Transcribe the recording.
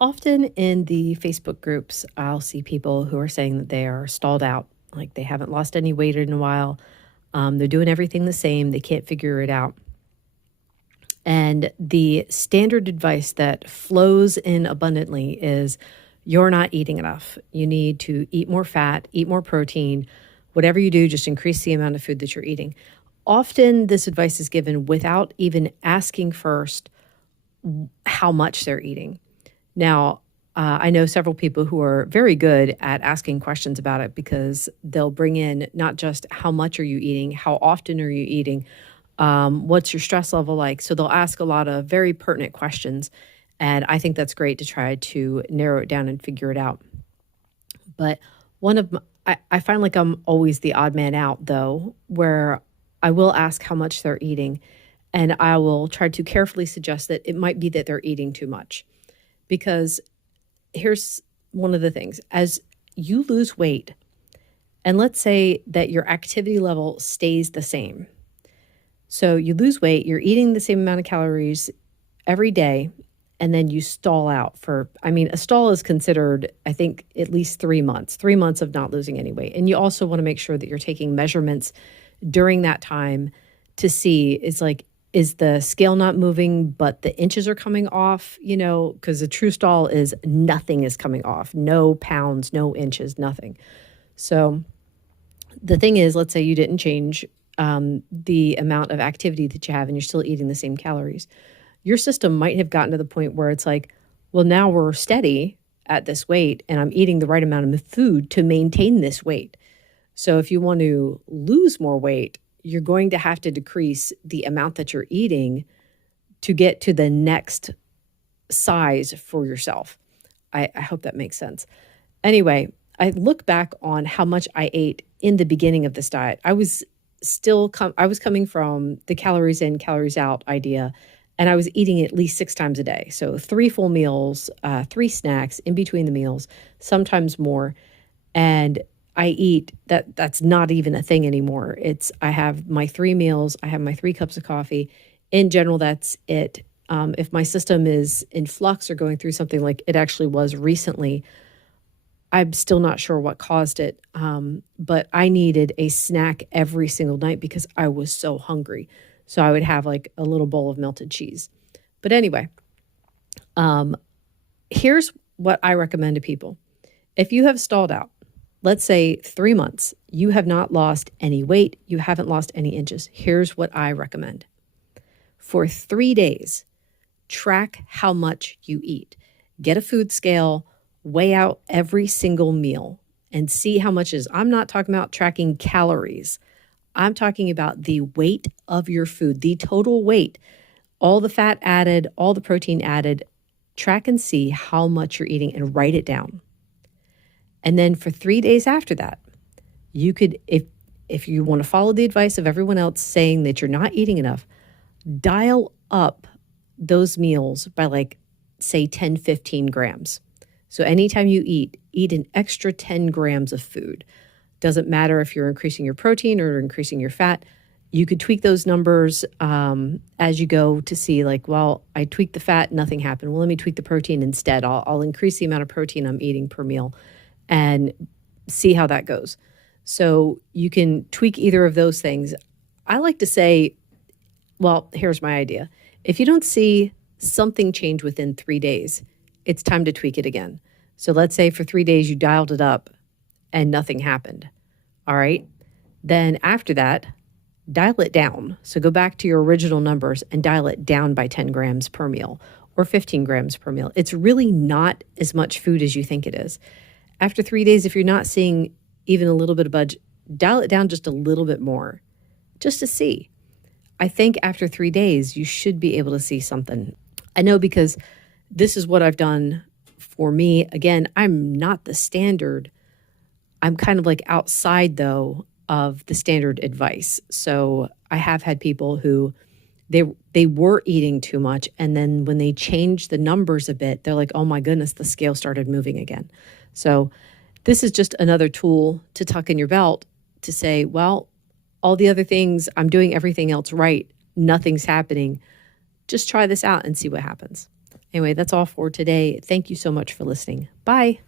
Often in the Facebook groups, I'll see people who are saying that they are stalled out, like they haven't lost any weight in a while. They're doing everything the same, they can't figure it out. And the standard advice that flows in abundantly is you're not eating enough. You need to eat more fat, eat more protein. Whatever you do, just increase the amount of food that you're eating. Often, this advice is given without even asking first how much they're eating. Now, I know several people who are very good at asking questions about it because they'll bring in not just how much are you eating, how often are you eating, what's your stress level like. So they'll ask a lot of very pertinent questions. And I think that's great to try to narrow it down and figure it out. But I find like I'm always the odd man out though, where I will ask how much they're eating and I will try to carefully suggest that it might be that they're eating too much. Because here's one of the things as you lose weight, and let's say that your activity level stays the same. So you lose weight, you're eating the same amount of calories every day, and then you stall out for, I mean, a stall is considered, I think, at least 3 months, 3 months of not losing any weight. And you also want to make sure that you're taking measurements during that time to see, is the scale not moving, but the inches are coming off, because a true stall is nothing is coming off, no pounds, no inches, nothing. So the thing is, let's say you didn't change the amount of activity that you have and you're still eating the same calories. Your system might have gotten to the point where it's like, well, now we're steady at this weight and I'm eating the right amount of food to maintain this weight. So if you want to lose more weight, you're going to have to decrease the amount that you're eating to get to the next size for yourself. I hope that makes sense. Anyway, I look back on how much I ate in the beginning of this diet. I was coming from the calories in, calories out idea, and I was eating at least 6 times a day. So 3 full meals, 3 snacks in between the meals, sometimes more. And I eat that's not even a thing anymore. I have my 3 meals, I have my 3 cups of coffee. In general, that's it. If my system is in flux or going through something like it actually was recently, I'm still not sure what caused it. But I needed a snack every single night because I was so hungry. So I would have like a little bowl of melted cheese. But anyway, here's what I recommend to people. If you have stalled out, let's say 3 months, you have not lost any weight, you haven't lost any inches. Here's what I recommend. For 3 days, track how much you eat. Get a food scale, weigh out every single meal, and see how much is. I'm not talking about tracking calories. I'm talking about the weight of your food, the total weight, all the fat added, all the protein added. Track and see how much you're eating and write it down. And then for 3 days after that, you could, if you want to follow the advice of everyone else saying that you're not eating enough, dial up those meals by like, say 10, 15 grams. So anytime you eat an extra 10 grams of food. Doesn't matter if you're increasing your protein or increasing your fat. You could tweak those numbers as you go to see like, well, I tweaked the fat, nothing happened. Well, let me tweak the protein instead. I'll increase the amount of protein I'm eating per meal and see how that goes. So you can tweak either of those things. I like to say, well, here's my idea. If you don't see something change within 3 days, it's time to tweak it again. So let's say for 3 days you dialed it up and nothing happened. All right. Then after that, dial it down. So go back to your original numbers and dial it down by 10 grams per meal or 15 grams per meal. It's really not as much food as you think it is. After 3 days, if you're not seeing even a little bit of budge, dial it down just a little bit more, just to see. I think after 3 days, you should be able to see something. I know because this is what I've done for me. Again, I'm not the standard. I'm kind of like outside, though, of the standard advice. So I have had people who they were eating too much. And then when they changed the numbers a bit, they're like, oh my goodness, the scale started moving again. So this is just another tool to tuck in your belt to say, well, all the other things, I'm doing everything else right. Nothing's happening. Just try this out and see what happens. Anyway, that's all for today. Thank you so much for listening. Bye.